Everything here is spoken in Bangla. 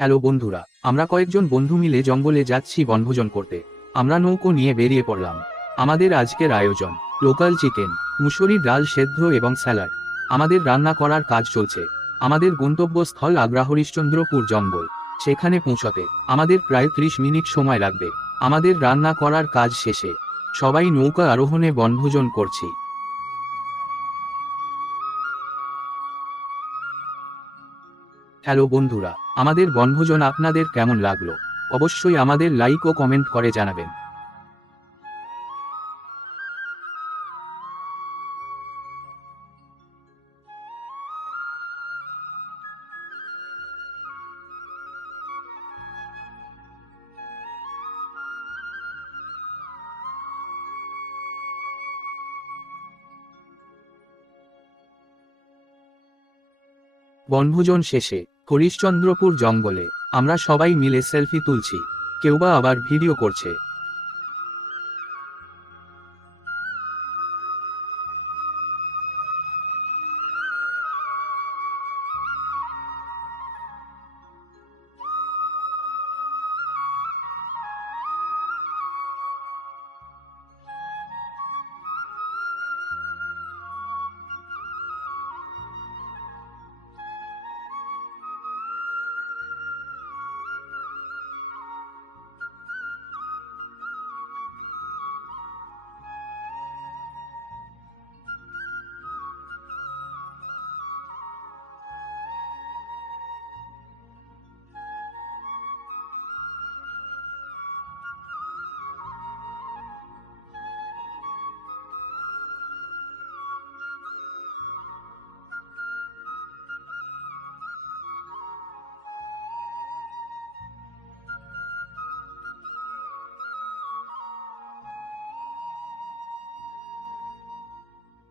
হ্যালো বন্ধুরা, আমরা কয়েকজন বন্ধু মিলে জঙ্গলে যাচ্ছি বনভোজন করতে। আমরা নৌকো নিয়ে বেরিয়ে পড়লাম। আমাদের আজকের আয়োজন, লোকাল চিকেন, মুসুরি ডাল সেদ্ধ এবং স্যালাড। আমাদের রান্না করার কাজ চলছে। আমাদের গন্তব্যস্থল আগ্রা হরিশ্চন্দ্রপুর জঙ্গল। সেখানে পৌঁছতে আমাদের প্রায় ত্রিশ মিনিট সময় লাগবে। আমাদের রান্না করার কাজ শেষে সবাই নৌকা আরোহণে বনভোজন করছি। হ্যালো বন্ধুরা আমাদের বনভোজন আপনাদের কেমন লাগল? অবশ্যই আমাদের লাইক ও কমেন্ট করে জানাবেন। বনভোজন শেষে হরিশ্চন্দ্রপুর জঙ্গলে আমরা সবাই মিলে সেলফি তুলছি। কেউ বা আবার ভিডিও করছে।